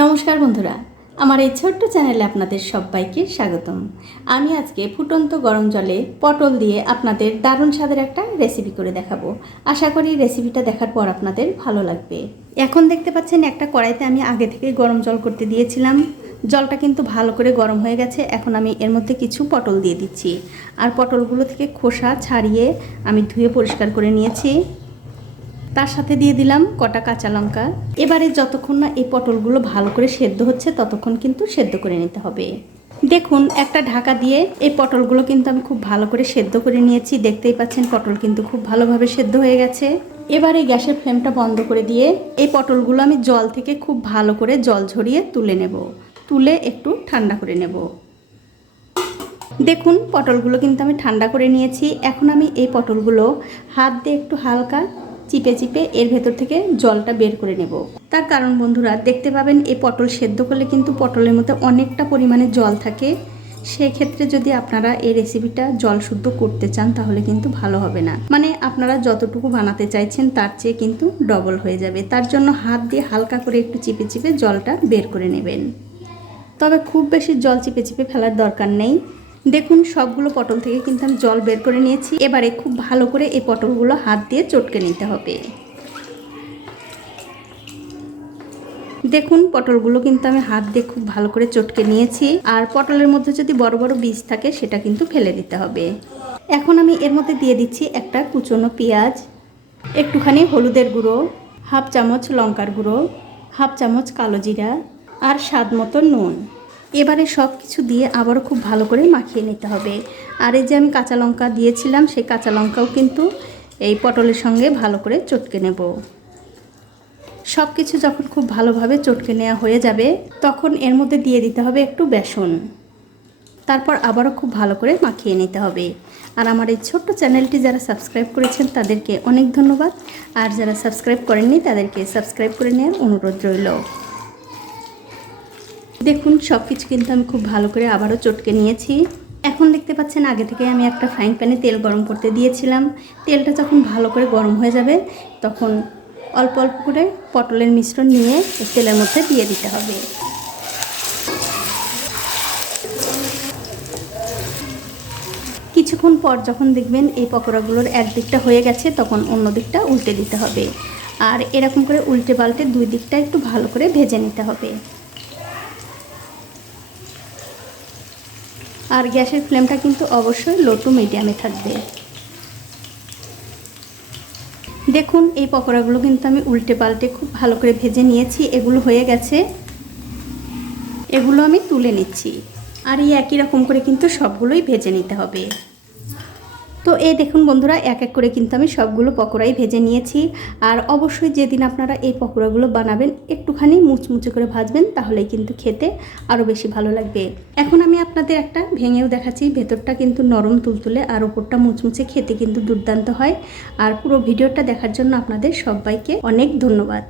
নমস্কার বন্ধুরা, আমার এই ছোট্ট চ্যানেলে আপনাদের সবাইকে স্বাগতম। আমি আজকে ফুটন্ত গরম জলে পটল দিয়ে আপনাদের দারুণ স্বাদের একটা রেসিপি করে দেখাবো। আশা করি রেসিপিটা দেখার পর আপনাদের ভালো লাগবে। এখন দেখতে পাচ্ছেন একটা কড়াইতে আমি আগে থেকে গরম জল করতে দিয়েছিলাম। জলটা কিন্তু ভালো করে গরম হয়ে গেছে, এখন আমি এর মধ্যে কিছু পটল দিয়ে দিচ্ছি। আর পটলগুলো থেকে খোসা ছাড়িয়ে আমি ধুয়ে পরিষ্কার করে নিয়েছি। তার সাথে দিয়ে দিলাম কটা কাঁচা লঙ্কা। এবারে যতক্ষণ না এই পটলগুলো ভালো করে সেদ্ধ হচ্ছে, ততক্ষণ কিন্তু সেদ্ধ করে নিতে হবে। দেখুন, একটা ঢাকা দিয়ে এই পটলগুলো কিন্তু আমি খুব ভালো করে সেদ্ধ করে নিয়েছি। দেখতেই পাচ্ছেন, পটল কিন্তু খুব ভালোভাবে সেদ্ধ হয়ে গেছে। এবারে গ্যাসের ফ্লেমটা বন্ধ করে দিয়ে এই পটলগুলো আমি জল থেকে খুব ভালো করে জল ঝরিয়ে তুলে নেব। তুলে একটু ঠান্ডা করে নেব। দেখুন, পটলগুলো কিন্তু আমি ঠান্ডা করে নিয়েছি। এখন আমি এই পটলগুলো হাত দিয়ে একটু হালকা চিপে চিপে এর ভেতর থেকে জলটা বের করে নেব। তার কারণ বন্ধুরা, দেখতে পাবেন এই পটল সেদ্ধ করলে কিন্তু পটলের মধ্যে অনেকটা পরিমাণে জল থাকে। সেক্ষেত্রে যদি আপনারা এই রেসিপিটা জল শুদ্ধ করতে চান, তাহলে কিন্তু ভালো হবে না। মানে আপনারা যতটুকু বানাতে চাইছেন, তার চেয়ে কিন্তু ডবল হয়ে যাবে। তার জন্য হাত দিয়ে হালকা করে একটু চিপে চিপে জলটা বের করে নেবেন। তবে খুব বেশি জল চিপে চিপে ফেলার দরকার নেই। দেখুন, সবগুলো পটল থেকে কিন্তু আমি জল বের করে নিয়েছি। এবারে খুব ভালো করে এই পটলগুলো হাত দিয়ে চটকে নিতে হবে। দেখুন, পটলগুলো কিন্তু আমি হাত দিয়ে খুব ভালো করে চটকে নিয়েছি। আর পটলের মধ্যে যদি বড় বড় বীজ থাকে, সেটা কিন্তু ফেলে দিতে হবে। এখন আমি এর মধ্যে দিয়ে দিচ্ছি একটা কুচনো পেঁয়াজ, একটুখানি হলুদের গুঁড়ো, হাফ চামচ লঙ্কার গুঁড়ো, হাফ চামচ কালো জিরা, আর স্বাদ মতো নুন। এবারে সব কিছু দিয়ে আবারও খুব ভালো করে মাখিয়ে নিতে হবে। আর এই যে আমি কাঁচা লঙ্কা দিয়েছিলাম, সেই কাঁচা লঙ্কাও কিন্তু এই পটলের সঙ্গে ভালো করে চটকে নেব। সব কিছু যখন খুব ভালোভাবে চটকে নেওয়া হয়ে যাবে, তখন এর মধ্যে দিয়ে দিতে হবে একটু বেসন। তারপর আবারও খুব ভালো করে মাখিয়ে নিতে হবে। আর আমার এই ছোট্ট চ্যানেলটি যারা সাবস্ক্রাইব করেছেন, তাদেরকে অনেক ধন্যবাদ। আর যারা সাবস্ক্রাইব করেননি, তাদেরকে সাবস্ক্রাইব করে নেওয়ার অনুরোধ রইল। দেখুন সব কিছু কিন্তু আমি খুব ভালো করে আবারও চটকে নিয়েছি। এখন দেখতে পাচ্ছেন, আগে থেকে আমি একটা ফ্রাইং প্যানে তেল গরম করতে দিয়েছিলাম। তেলটা যখন ভালো করে গরম হয়ে যাবে, তখন অল্প অল্প করে পটলের মিশ্রণ নিয়ে তেলের মধ্যে দিয়ে দিতে হবে। কিছুক্ষণ পর যখন দেখবেন এই পকোড়াগুলোর এক দিকটা হয়ে গেছে, তখন অন্য দিকটা উল্টে দিতে হবে। আর এরকম করে উল্টে পাল্টে দুই দিকটা একটু ভালো করে ভেজে নিতে হবে। আর গ্যাসের ফ্লেমটা কিন্তু অবশ্যই লো টু মিডিয়ামে থাকবে। দেখুন, এই পকোড়াগুলো কিন্তু আমি উল্টে পাল্টে খুব ভালো করে ভেজে নিয়েছি, এগুলো হয়ে গেছে। এগুলো আমি তুলে নিচ্ছি। আর এই একই রকম করে কিন্তু সবগুলোই ভেজে নিতে হবে। তো এই দেখুন বন্ধুরা, এক এক করে কিন্তু আমি সবগুলো পকোড়াই ভেজে নিয়েছি। আর অবশ্যই যেদিন আপনারা এই পকোড়াগুলো বানাবেন, একটুখানি মুচমুচে করে ভাজবেন, তাহলেই কিন্তু খেতে আরও বেশি ভালো লাগবে। এখন আমি আপনাদের একটা ভেঙেও দেখাচ্ছি, ভেতরটা কিন্তু নরম তুলতুলে আর ওপরটা মুচমুচে খেতে কিন্তু দুর্দান্ত হয়। আর পুরো ভিডিওটা দেখার জন্য আপনাদের সবাইকে অনেক ধন্যবাদ।